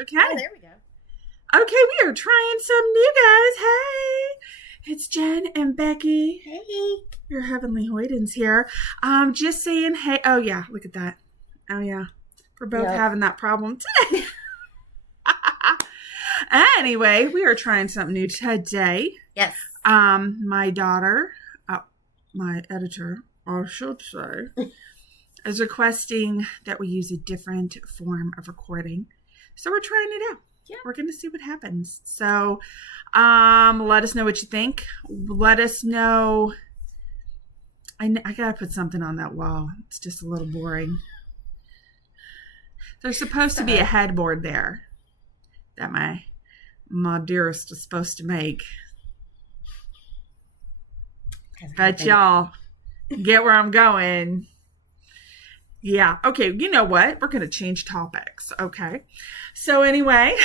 Okay. Oh, there we go. Okay, we are trying some new guys. Hey, it's Jen and Becky. Hey. Your heavenly Hoydens here. Just saying hey. Oh, yeah, look at that. Oh, yeah. We're both having that problem today. Anyway, we are trying something new today. Yes. My daughter, my editor, I should say, is requesting that we use a different form of recording. So we're trying it out. Yeah. We're going to see what happens. So let us know what you think. Let us know. I got to put something on that wall. It's just a little boring. There's supposed to be a headboard there that my dearest is supposed to make. But y'all get where I'm going. Yeah. Okay. You know what? We're going to change topics. Okay. So anyway,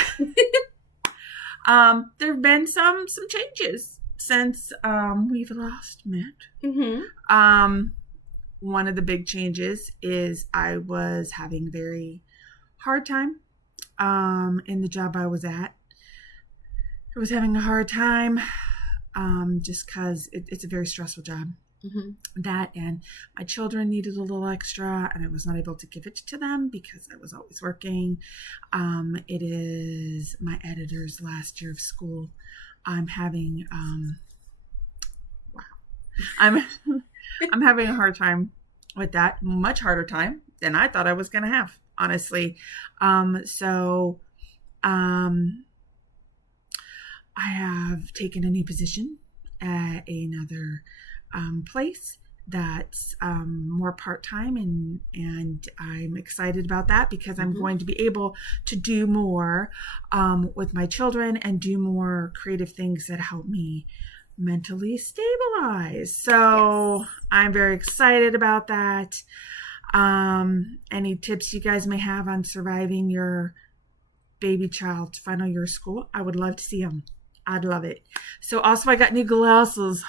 there have been some changes since we've last met. Mm-hmm. One of the big changes is I was having a very hard time in the job I was at. I was having a hard time just because it's a very stressful job. Mm-hmm. That and my children needed a little extra and I was not able to give it to them because I was always working. It is my editor's last year of school. I'm having I'm having a hard time with that, much harder time than I thought I was going to have, honestly. So I have taken a new position at another place that's more part-time and I'm excited about that because I'm going to be able to do more with my children and do more creative things that help me mentally stabilize. So yes. I'm very excited about that. Any tips you guys may have on surviving your baby child's final year of school? I would love to see them. I'd love it. So also I got new glasses.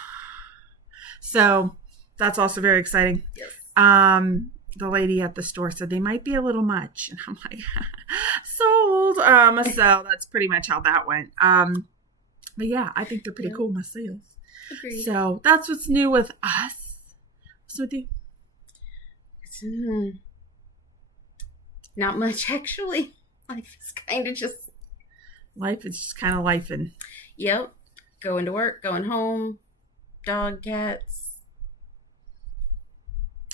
So that's also very exciting. Yes. The lady at the store said they might be a little much. And I'm like, sold. So that's pretty much how that went. But yeah, I think they're pretty cool myself. Agreed. So that's what's new with us. What's with you? Not much, actually. Life is kind of just lifing. Yep. Going to work, going home, dog, cats.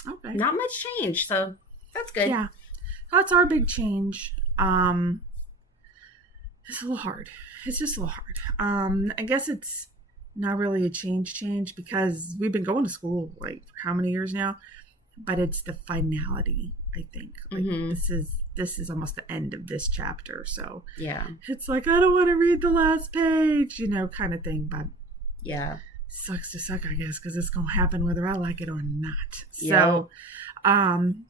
Okay. Not much change, so that's good. Yeah. That's our big change. It's a little hard. It's just a little hard. I guess it's not really a change because we've been going to school like for how many years now? But it's the finality, I think. Like this is almost the end of this chapter. So yeah. It's like I don't want to read the last page, kind of thing. But yeah. Sucks to suck, I guess, because it's gonna happen whether I like it or not. So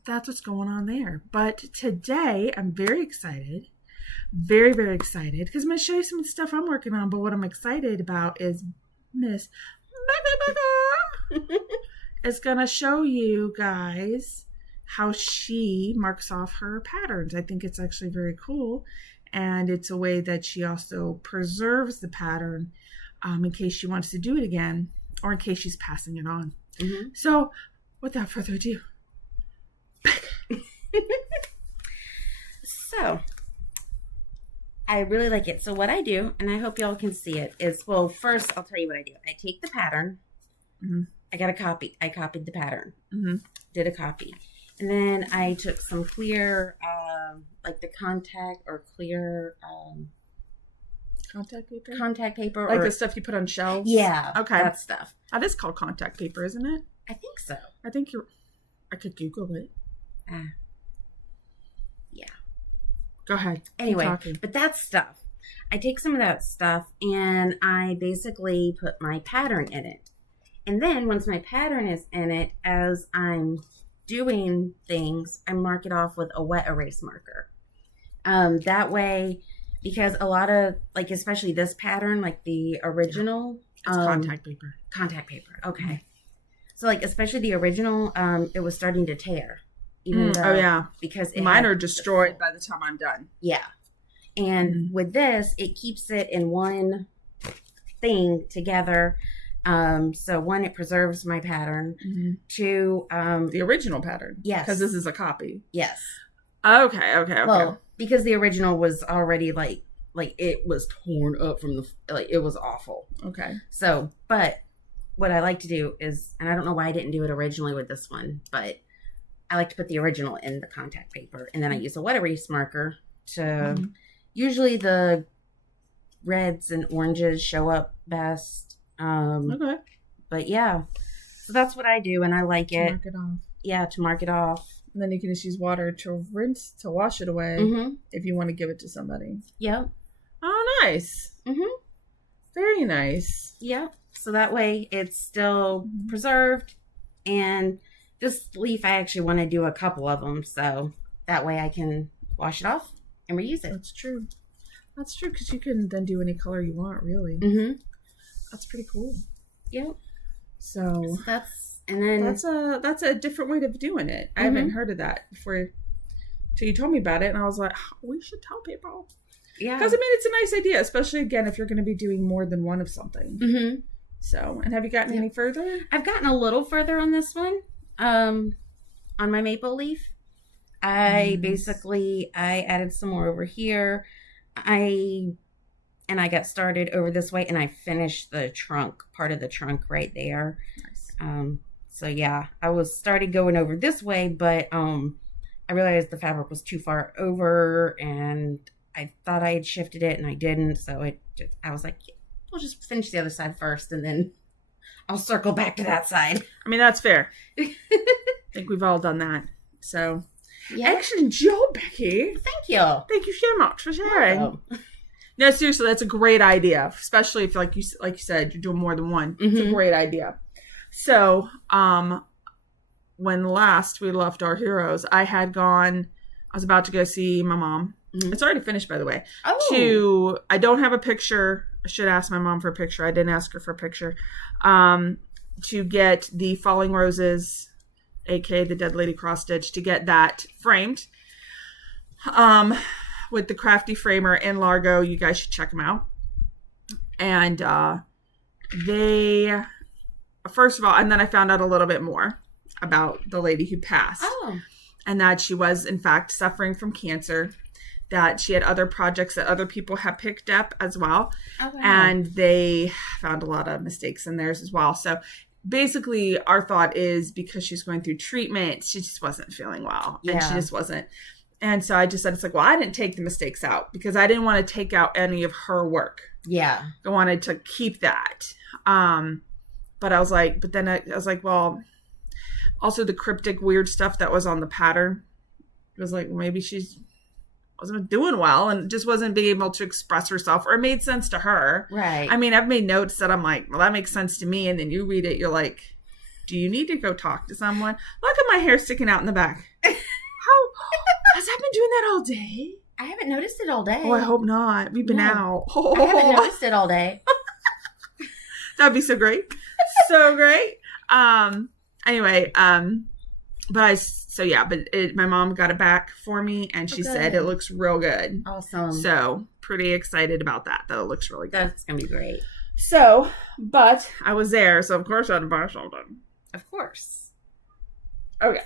that's what's going on there. But today I'm very excited. Very, very excited because I'm going to show you some of the stuff I'm working on. But what I'm excited about is Miss Becca is going to show you guys how she marks off her patterns. I think it's actually very cool. And it's a way that she also preserves the pattern in case she wants to do it again or in case she's passing it on. Mm-hmm. So without further ado, So I really like it. So what I do, and I hope y'all can see it, is, well, first I'll tell you what I do. I take the pattern. Mm-hmm. I got a copy. I copied the pattern. Mm-hmm. Did a copy. And then I took some clear, like the contact or clear... Contact paper? Contact paper. Like the stuff you put on shelves? Yeah. Okay. That stuff. That is called contact paper, isn't it? I think so. I could Google it. Yeah. Go ahead. Anyway, but that stuff. I take some of that stuff and I basically put my pattern in it. And then once my pattern is in it, as I'm doing things, I mark it off with a wet erase marker. That way, because a lot of, like, especially this pattern, like the original. It's contact paper. Contact paper. Okay. Mm-hmm. So, like, especially the original, it was starting to tear. Even though, oh, yeah. Because mine are destroyed by the time I'm done. Yeah. And with this, it keeps it in one thing together. So one, it preserves my pattern. Two, the original pattern. Yes. Because this is a copy. Yes. Okay. Well, because the original was already like it was torn up from it was awful. Okay. So, but what I like to do is, and I don't know why I didn't do it originally with this one, but I like to put the original in the contact paper, and then I use a wet erase marker to, usually the reds and oranges show up best. Okay. But yeah, so that's what I do, and I like it. Mark it off. Yeah, to mark it off. And then you can just use water to rinse, to wash it away if you want to give it to somebody. Yep. Oh, nice. Very nice. Yep. So that way it's still preserved. And this leaf, I actually want to do a couple of them. So that way I can wash it off and reuse it. That's true. That's true, because you can then do any color you want, really. That's pretty cool. Yep. So and then that's a different way of doing it. I haven't heard of that before till you told me about it, and I was like, oh, we should tell people. Yeah. Because, I mean, it's a nice idea, especially, again, if you're going to be doing more than one of something. So, and have you gotten any further? I've gotten a little further on this one. On my maple leaf. I added some more over here. I got started over this way, and I finished the trunk, part of the trunk right there. Nice. So yeah, I started going over this way, but I realized the fabric was too far over, and I thought I had shifted it, and I didn't. So I was like, we'll just finish the other side first, and then I'll circle back to that side. I mean, that's fair. I think we've all done that. So, excellent job, Becky. Thank you. Thank you so much for sharing. No, seriously, that's a great idea, especially if, like you said, you're doing more than one. It's a great idea. So, when last we left our heroes, I was about to go see my mom. It's already finished, by the way. Oh. I don't have a picture. I should ask my mom for a picture. I didn't ask her for a picture. To get the Falling Roses, aka the Dead Lady Cross Stitch, to get that framed. With the Crafty Framer in Largo. You guys should check them out. And first of all, and then I found out a little bit more about the lady who passed. Oh. And that she was, in fact, suffering from cancer. That she had other projects that other people have picked up as well. Okay. And they found a lot of mistakes in theirs as well. So basically, our thought is because she's going through treatment, she just wasn't feeling well. And she just wasn't. And so I just said, it's like, well, I didn't take the mistakes out because I didn't want to take out any of her work. Yeah. I wanted to keep that. But I was like, well, also the cryptic weird stuff that was on the pattern. It was like, well, maybe she's wasn't doing well and just wasn't being able to express herself, or it made sense to her. Right. I mean, I've made notes that I'm like, well, that makes sense to me. And then you read it, you're like, do you need to go talk to someone? Look at my hair sticking out in the back. How has I been doing that all day? I haven't noticed it all day. Oh, I hope not. We've been out. I haven't noticed it all day. That'd be so great. So great. Anyway, my mom got it back for me, and she said it looks real good. Awesome. So pretty excited about that. That it looks really good. That's gonna be great. So, but I was there, so of course I had to buy something. Of course. Okay.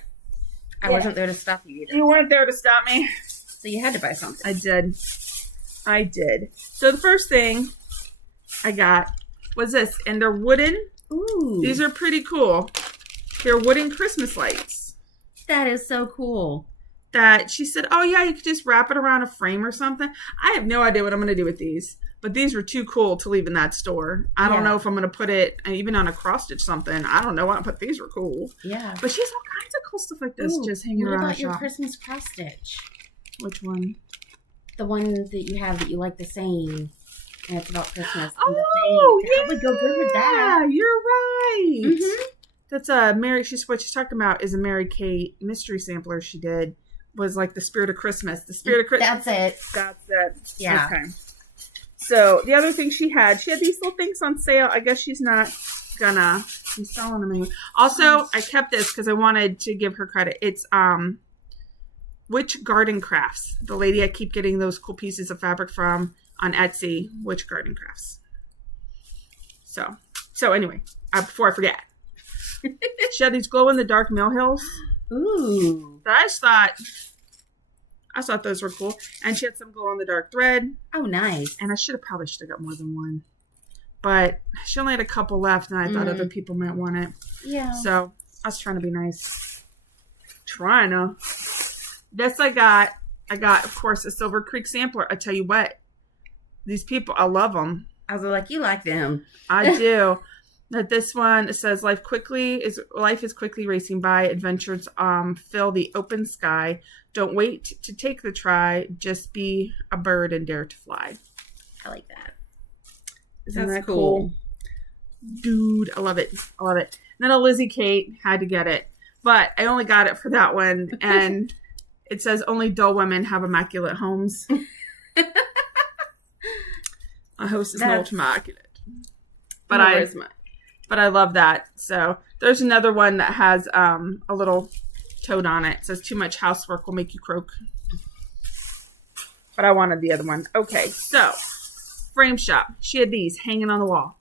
I wasn't there to stop you either. You weren't there to stop me. So you had to buy something. I did. So the first thing I got was this, and they're wooden. Ooh. These are pretty cool. They're wooden Christmas lights. That is so cool. That she said, oh yeah, you could just wrap it around a frame or something. I have no idea what I'm going to do with these. But these were too cool to leave in that store. I don't know if I'm going to put it even on a cross stitch something. I don't know. But these were cool. Yeah. But she has all kinds of cool stuff like this just hanging around the shop. What about your Christmas cross stitch? Which one? The one that you have that you like the same. And it's about Christmas. Oh, yeah. That would go good with that. You're right. Mm-hmm. That's what she's talking about is a Mary Kate mystery sampler she did. Was like the Spirit of Christmas. The Spirit of Christmas. That's it. Yeah. Okay. So the other thing she had these little things on sale. I guess she's not gonna be selling them anymore. Also, I kept this because I wanted to give her credit. It's Which Garden Crafts? The lady I keep getting those cool pieces of fabric from on Etsy. Which Garden Crafts? So anyway, before I forget, she had these glow-in-the-dark mill hills. Ooh. That I thought those were cool. And she had some glow-in-the-dark thread. Oh, nice. And I probably should have got more than one. But she only had a couple left, and I thought other people might want it. Yeah. So I was trying to be nice. Trying to. This I got, of course, a Silver Creek sampler. I tell you what, these people, I love them. I was like, you like them. I do. That this one, it says, life is quickly racing by. Adventures fill the open sky. Don't wait to take the try. Just be a bird and dare to fly. I like that. Isn't that cool? Dude, I love it. And then a Lizzie Kate had to get it. But I only got it for that one. And it says only dull women have immaculate homes. A host is not immaculate. But I love that. So there's another one that has a little toad on it. It says too much housework will make you croak. But I wanted the other one. Okay, so frame shop. She had these hanging on the wall.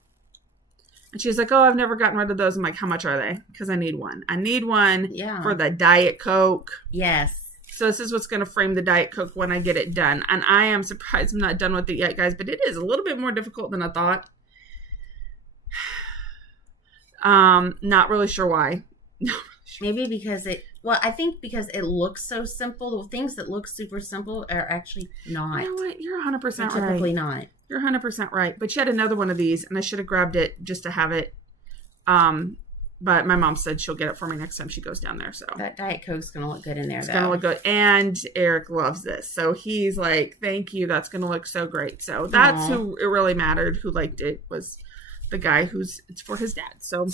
And she's like, oh, I've never gotten rid of those. I'm like, how much are they? Because I need one. I need one for the Diet Coke. Yes. So this is what's going to frame the Diet Coke when I get it done. And I am surprised I'm not done with it yet, guys. But it is a little bit more difficult than I thought. Not really sure why. Maybe because I think because it looks so simple. The things that look super simple are actually not. You know what? You're 100% right. Typically not. You're 100% right. But she had another one of these, and I should have grabbed it just to have it. But my mom said she'll get it for me next time she goes down there. So that Diet Coke's going to look good in there, It's going to look good. And Eric loves this. So he's like, thank you. That's going to look so great. So that's who it really mattered. Who liked it was the guy it's for his dad. So,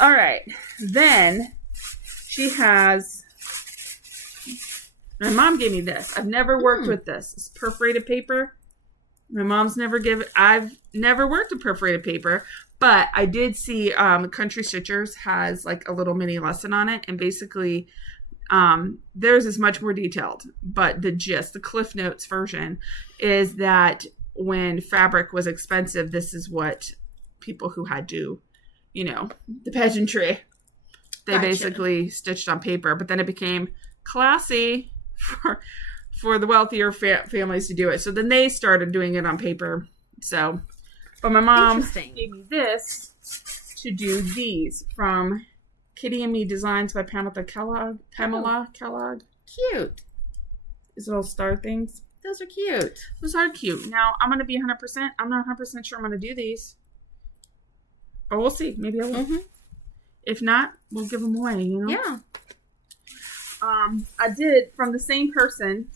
all right. Then she has, my mom gave me this. I've never worked with this. It's perforated paper. My mom's I've never worked with perforated paper, but I did see Country Stitchers has like a little mini lesson on it. And basically theirs is much more detailed, but the Cliff Notes version is that when fabric was expensive, this is what people who had to, the pageantry, they basically stitched on paper, but then it became classy for the wealthier families to do it. So then they started doing it on paper. So, but my mom gave me this to do these from Kitty and Me Designs by Pamela Kellogg. Cute. These little star things. Those are cute. Those are cute. Now, I'm going to be 100%. I'm not 100% sure I'm going to do these. But we'll see. Maybe I will. Mm-hmm. If not, we'll give them away, Yeah. I did, from the same person,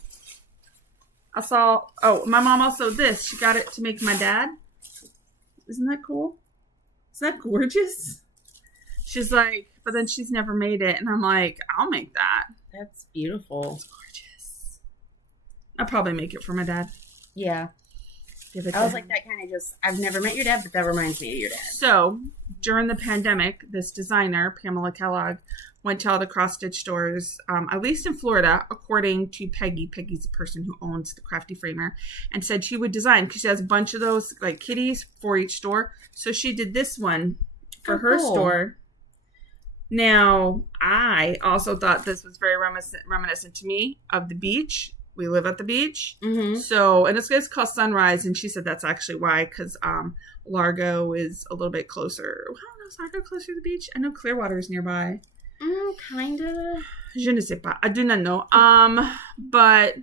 I saw, my mom also this. She got it to make my dad. Isn't that cool? Isn't that gorgeous? She's like, but then she's never made it. And I'm like, I'll make that. That's beautiful. It's gorgeous. I'll probably make it for my dad. Yeah. I was like, that kind of just, I've never met your dad, but that reminds me of your dad. So, during the pandemic, this designer, Pamela Kellogg, went to all the cross-stitch stores, at least in Florida, according to Peggy. Peggy's the person who owns the Crafty Framer, and said she would design, because she has a bunch of those, like, kitties for each store. So she did this one for her store. Now, I also thought this was very reminiscent to me of the beach. We live at the beach. Mm-hmm. So, and it's called Sunrise, and she said that's actually why, because Largo is a little bit closer. Well, I don't know, is Largo closer to the beach? I know Clearwater is nearby. Kind of. Je ne sais pas. I do not know. But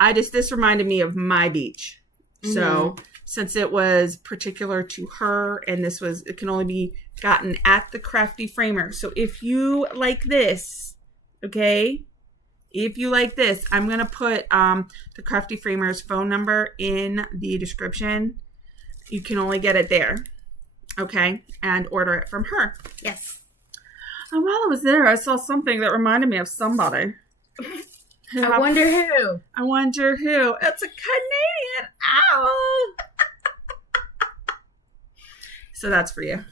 this reminded me of my beach. Mm-hmm. So, since it was particular to her, and it can only be gotten at the Crafty Framer. So, if you like this, okay? If you like this, I'm going to put the Crafty Framer's phone number in the description. You can only get it there, okay? And order it from her. Yes. And while I was there, I saw something that reminded me of somebody. I wonder who. It's a Canadian owl. So that's for you.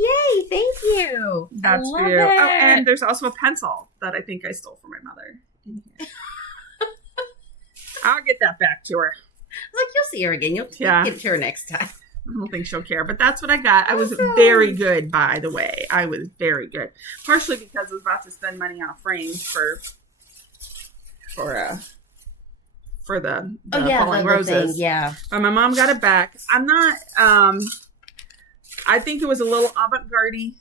Yay, thank you. That's for you. Oh, and there's also a pencil that I think I stole from my mother. in here. I'll get that back to her. Like, you'll see her again. You'll get it to her next time. I don't think she'll care, but that's what I got. I was Awesome. very good, by the way. I was very good. Partially because I was about to spend money on a frame for the falling roses. Thing, yeah. But my mom got it back. I'm not. I think it was a little avant-garde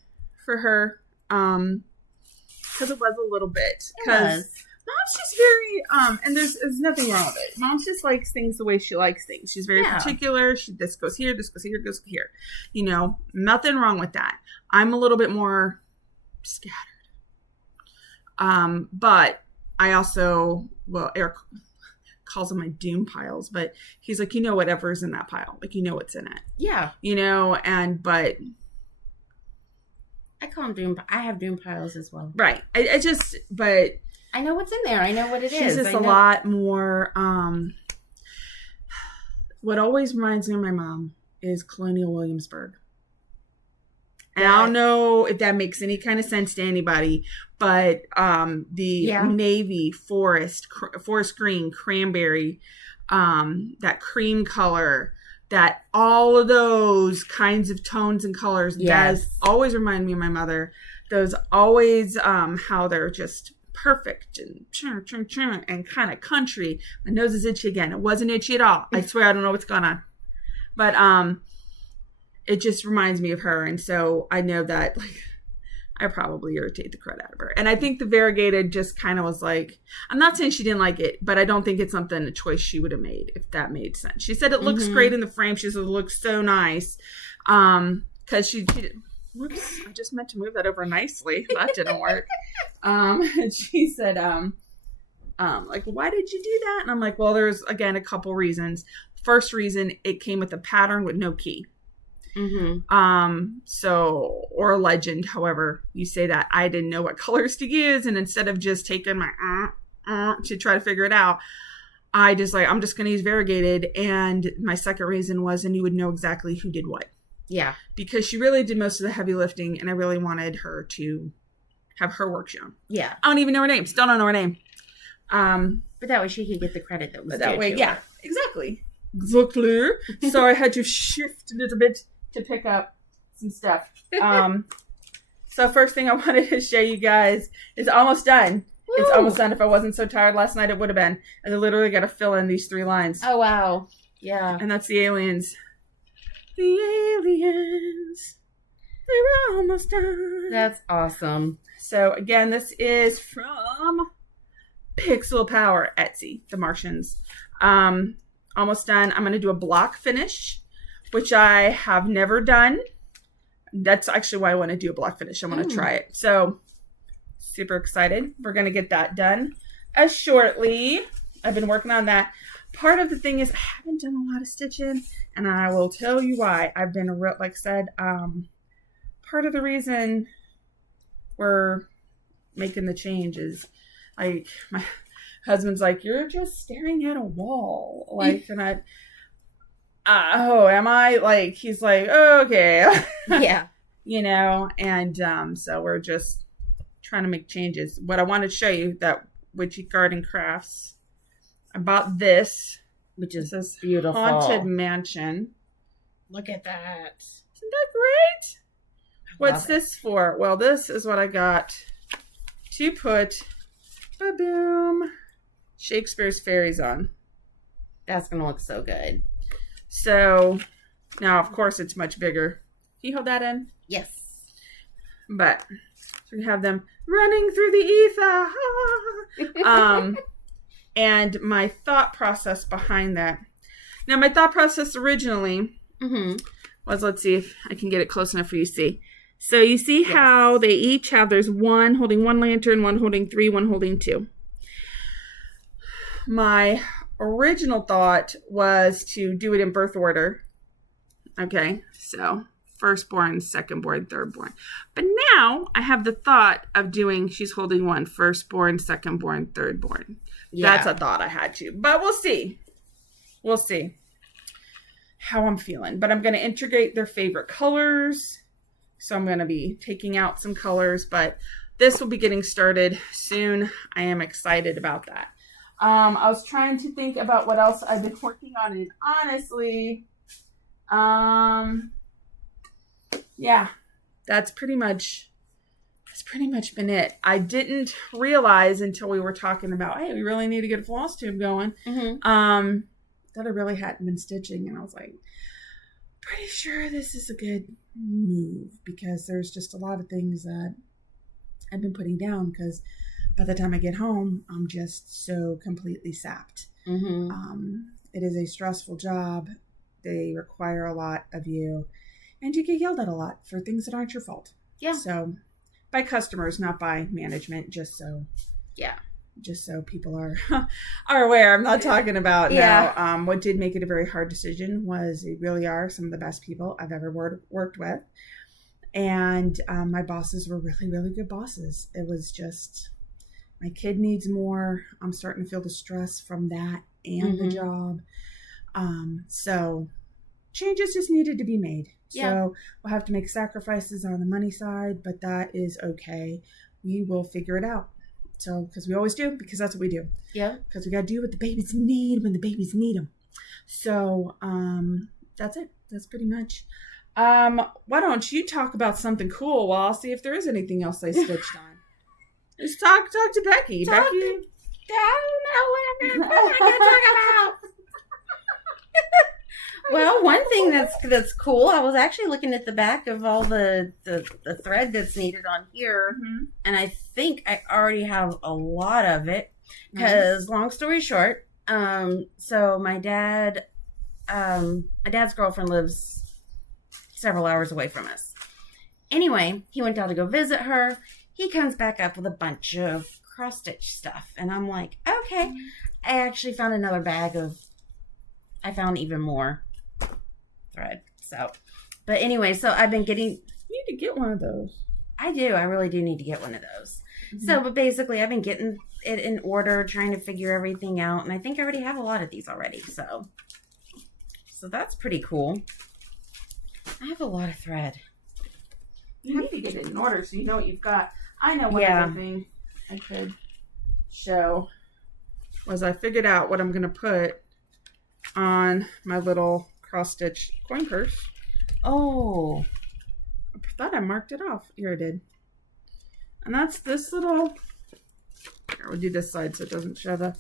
for her, because it was a little bit. Because Mom's just very and there's nothing wrong with it. Mom's just likes things the way she likes things. She's very particular. This goes here, this goes here, goes here. You know, nothing wrong with that. I'm a little bit more scattered. But I also, well, Eric calls them my doom piles, but he's like, you know, whatever's in that pile, like, you know what's in it. Yeah. You know, but I call them doom. I have doom piles as well. Right. I just, but I know what's in there. I know what it is. She's just a lot more, what always reminds me of my mom is Colonial Williamsburg. And I don't know if that makes any kind of sense to anybody, but the navy forest green cranberry, that cream color, that all of those kinds of tones and colors does always remind me of my mother. Those always how they're just perfect and kind of country. My nose is itchy again. It wasn't itchy at all. I swear I don't know what's going on. But it just reminds me of her. And so I know that, like, I probably irritate the crud out of her. And I think the variegated just kind of was like, I'm not saying she didn't like it, but I don't think it's a choice she would have made, if that made sense. She said it looks great in the frame. She said it looks so nice. Because she did, whoops, I just meant to move that over nicely. That didn't work. And she said, like, why did you do that? And I'm like, well, there's, again, a couple reasons. First reason, it came with a pattern with no key. So, or a legend, however you say that. I didn't know what colors to use, and instead of just taking my to try to figure it out, I just like, I'm just going to use variegated. And my second reason was, and you would know exactly who did what. Yeah. Because she really did most of the heavy lifting, and I really wanted her to have her work shown. Yeah. I don't even know her name. Still don't know her name. But that way she could get the credit that was due. That way, yeah, exactly. Exactly. So I had to shift a little bit to pick up some stuff. So first thing I wanted to show you guys is almost done. Woo! It's almost done. If I wasn't so tired last night, it would have been. And I literally got to fill in these 3 lines. Oh, wow. Yeah. And that's the aliens. The aliens. They're almost done. That's awesome. So again, this is from Pixel Power, Etsy, The Martians. Almost done. I'm going to do a block finish, which I have never done. That's actually why I want to do a block finish. I want to try it. So, super excited. We're going to get that done as shortly. I've been working on that. Part of the thing is I haven't done a lot of stitching, and I will tell you why. I've been, like I said, part of the reason we're making the change is, like, my husband's like, you're just staring at a wall. Like, and am I? Like, he's like, oh, okay. Yeah. You know, and so we're just trying to make changes. What I want to show you, that Witchy Garden Crafts, I bought this, which is this beautiful Haunted Mansion. Look at that. Isn't that great? What's this for? Well, this is what I got to put, ba-boom, Shakespeare's Fairies on. That's going to look so good. So, now, of course, it's much bigger. Can you hold that in? Yes. But, so we have them running through the ether. And my thought process behind that. Now, my thought process originally was, let's see if I can get it close enough for you to see. So, you see how they each have, there's one holding 1 lantern, one holding 3, one holding 2. My original thought was to do it in birth order. Okay, so firstborn, secondborn, thirdborn. But now I have the thought of doing, she's holding 1, firstborn, secondborn, thirdborn. Yeah. That's a thought I had to. But we'll see. We'll see how I'm feeling. But I'm going to integrate their favorite colors. So I'm going to be taking out some colors. But this will be getting started soon. I am excited about that. I was trying to think about what else I've been working on, and honestly, yeah, that's pretty much been it. I didn't realize until we were talking about, hey, we really need to get a floss tube going, that I really hadn't been stitching, and I was like, pretty sure this is a good move, because there's just a lot of things that I've been putting down, because by the time I get home, I'm just so completely sapped. It is a stressful job. They require a lot of you, and you get yelled at a lot for things that aren't your fault. Yeah. So by customers, not by management, just so people are aware. I'm not talking about now. What did make it a very hard decision was they really are some of the best people I've ever worked with. And my bosses were really, really good bosses. It was just, my kid needs more. I'm starting to feel the stress from that and the job. So changes just needed to be made. Yeah. So we'll have to make sacrifices on the money side, but that is okay. We will figure it out. So, because we always do, because that's what we do. Yeah. Because we got to do what the babies need when the babies need them. So, that's it. That's pretty much. Why don't you talk about something cool while I'll see if there is anything else I stitched on. Just talk to Becky. Becky. I don't know what I'm going to talk about. Well, one thing that's cool, I was actually looking at the back of all the thread that's needed on here, and I think I already have a lot of it, because long story short, so my dad's girlfriend lives several hours away from us. Anyway, he went down to go visit her. He comes back up with a bunch of cross-stitch stuff, and I'm like, okay. I actually found another bag I found even more thread. So, but anyway, so I've been getting. You need to get one of those. I do. I really do need to get one of those. So, but basically, I've been getting it in order, trying to figure everything out, and I think I already have a lot of these already. So that's pretty cool. I have a lot of thread. You need to get it in order so you know what you've got. I know one other thing I could show was I figured out what I'm going to put on my little cross-stitch coin purse. Oh. I thought I marked it off. Here I did. And that's this little... Here, we'll do this side so it doesn't show the...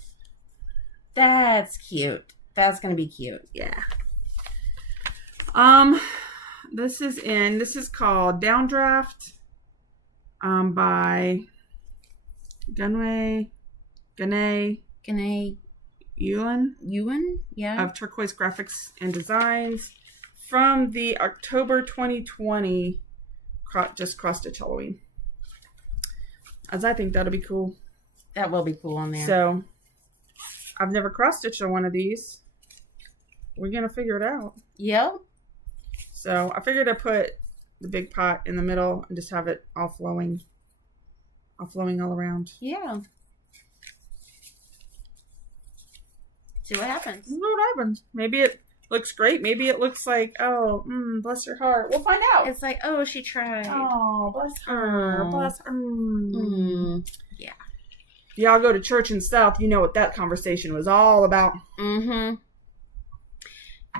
That's cute. That's going to be cute. Yeah. This is called Downdraft by Gane Ewan, yeah, of Turquoise Graphics and Designs, from the October 2020 just cross stitch Halloween. As I think that'll be cool. That will be cool on there. So I've never cross stitched on one of these. We're gonna figure it out. Yep. So I figured I'd put the big pot in the middle and just have it all flowing all around. Yeah. See what happens. See what happens. Maybe it looks great. Maybe it looks like, oh, bless her heart. We'll find out. It's like, oh, she tried. Oh, bless her. Oh. Bless her. Yeah. Y'all go to church and stuff. You know what that conversation was all about.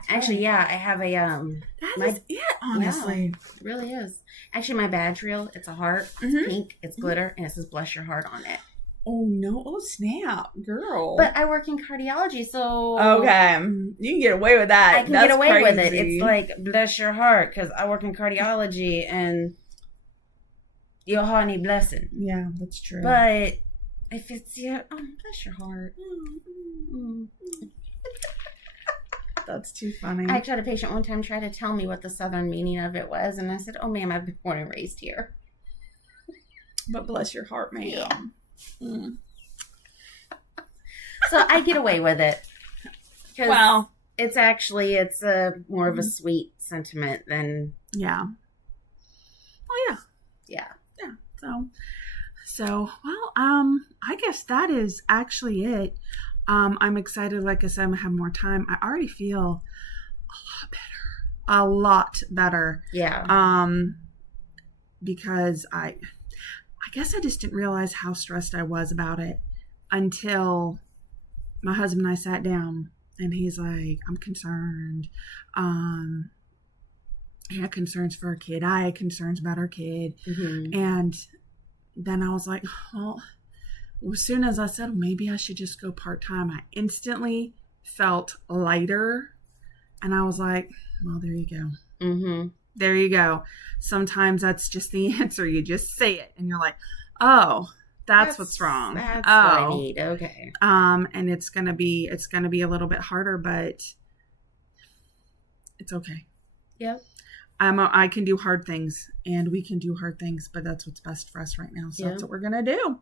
Actually, yeah, I have a That is it, honestly. Yeah, it really is. Actually, my badge reel, it's a heart, it's pink, it's glitter, and it says "Bless Your Heart" on it. Oh no! Oh snap, girl! But I work in cardiology, so okay, you can get away with that. I can get away with it. It's like "Bless Your Heart" because I work in cardiology, and your heart need blessing. Yeah, that's true. But if it's bless your heart. That's too funny. I actually had a patient one time try to tell me what the southern meaning of it was, and I said, "Oh, ma'am, I've been born and raised here." But bless your heart, ma'am. Yeah. So I get away with it. Well, it's more of a sweet sentiment than Oh yeah. So well, I guess that is actually it. I'm excited. Like I said, I'm gonna have more time. I already feel a lot better. Yeah. Because I I guess I just didn't realize how stressed I was about it until my husband and I sat down, and he's like, I'm concerned. He had concerns for our kid. I had concerns about our kid. Mm-hmm. And then I was like, oh, as soon as I said, maybe I should just go part-time, I instantly felt lighter. And I was like, well, there you go. Mm-hmm. There you go. Sometimes that's just the answer. You just say it and you're like, oh, that's what's wrong. That's what I need. Okay. And it's gonna be a little bit harder, but it's okay. Yep. I can do hard things, and we can do hard things, but that's what's best for us right now. So that's what we're gonna do.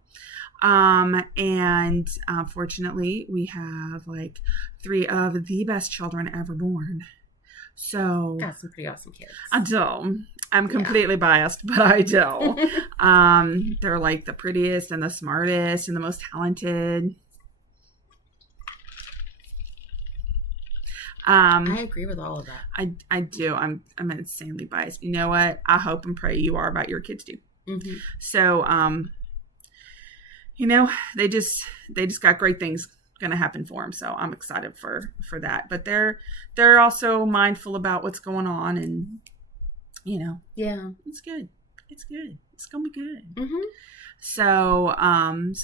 And fortunately, we have like 3 of the best children ever born. So got some pretty awesome kids. I do. I'm completely biased, but I do. They're like the prettiest and the smartest and the most talented. I agree with all of that. I do. I'm insanely biased. You know what? I hope and pray you are about your kids too. Mm-hmm. So, they just got great things going to happen for them. So I'm excited for that. But they're also mindful about what's going on, and yeah, it's good. It's good. It's gonna be good. Mm-hmm. So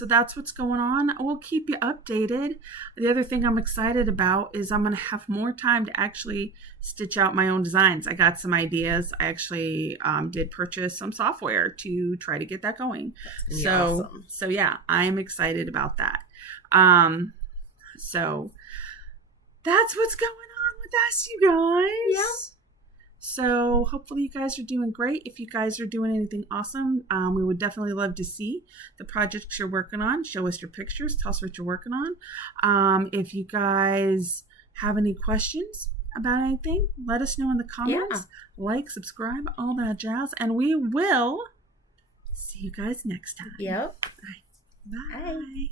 that's what's going on. We'll keep you updated. The other thing I'm excited about is I'm going to have more time to actually stitch out my own designs. I got some ideas. I actually did purchase some software to try to get that going. Awesome. So yeah, I'm excited about that. So that's what's going on with us, you guys. Yeah. So hopefully you guys are doing great. If you guys are doing anything awesome, we would definitely love to see the projects you're working on. Show us your pictures. Tell us what you're working on. If you guys have any questions about anything, let us know in the comments. Yeah. Like, subscribe, all that jazz. And we will see you guys next time. Yep. Bye. Bye.